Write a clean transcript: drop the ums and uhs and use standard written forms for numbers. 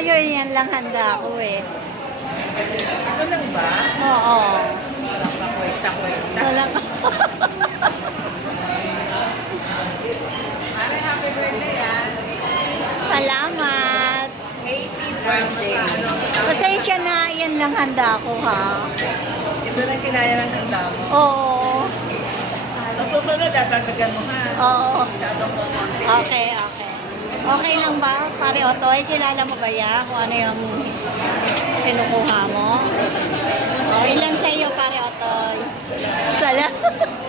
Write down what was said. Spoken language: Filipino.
sa'yo, yan lang handa ko eh. Ito lang ba? Oo. Walang pakwenta-kwenta. Walang... Pare, happy birthday yan. Salamat. 18th birthday. Pasensya na, yan lang handa ko ha. Ito lang kinaya ng handa mo. Oo. Sa susunod, dadagdagan mo ha. Oo. Masyadong kumonti. Okay, okay. Okay lang ba, pare Otoy? Kilala mo ba yan? Kung ano yung kinukuha mo? O, ilan sa iyo, pare Otoy? Salamat.